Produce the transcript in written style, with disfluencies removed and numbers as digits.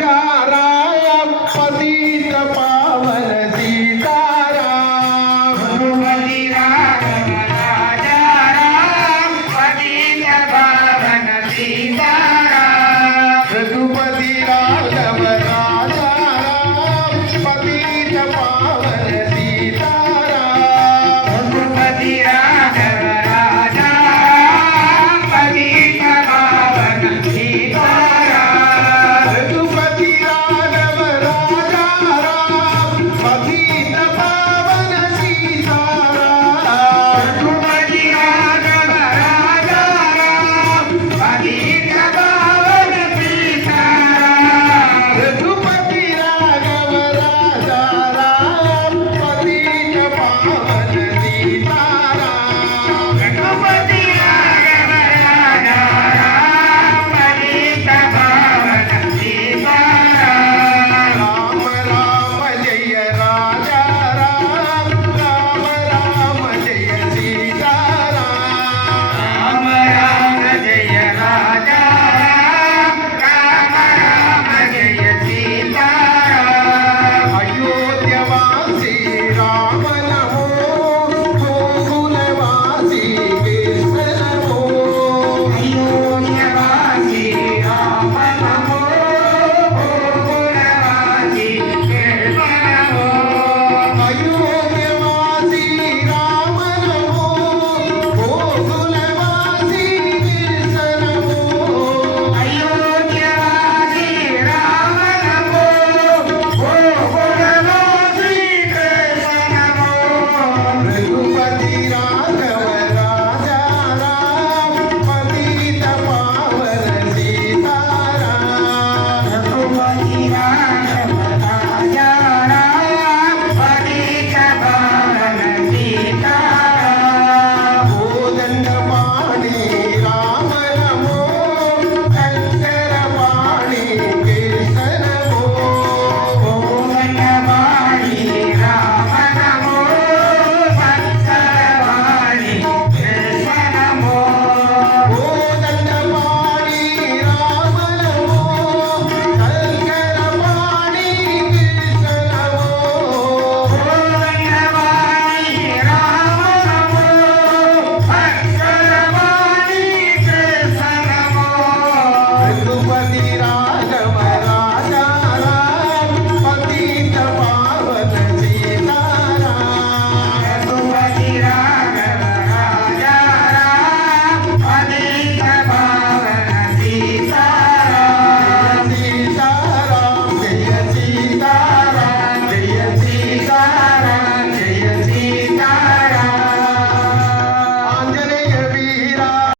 राम पतित पावन सीताराम रघुपति राघव राजा राम पतित पावन सीताराम रघुपति राघव राजा राम पतित पावन सीताराम रघुपति राघव राजा राम पतित पावन सीताराम रघुपति राघव राजा राम पतित पावन सीताराम रघुपति राघव राजा राम पतित पावन सीताराम रघुपति राघव राजा राम पतित पावन सीताराम रघुपति राघव राजा राम पतित पावन सीताराम राम राम जय राजा राम राम राम जय सीताराम राम राम जय राजा राम राम राम जय सीताराम अयोध्यवासी राम नमो गोकुलवासी कृष्ण नमो अयोध्यवासी राम नमो गोकुलवासी कृष्ण नमो अयोध्यवासी राम नमो गोकुलवासी कृष्ण नमो अयोध्यवासी राम नमो गोकुलवासी कृष्ण नमो रघुपति राघव राजा राम पतित पावन सीताराम रघुपति राघव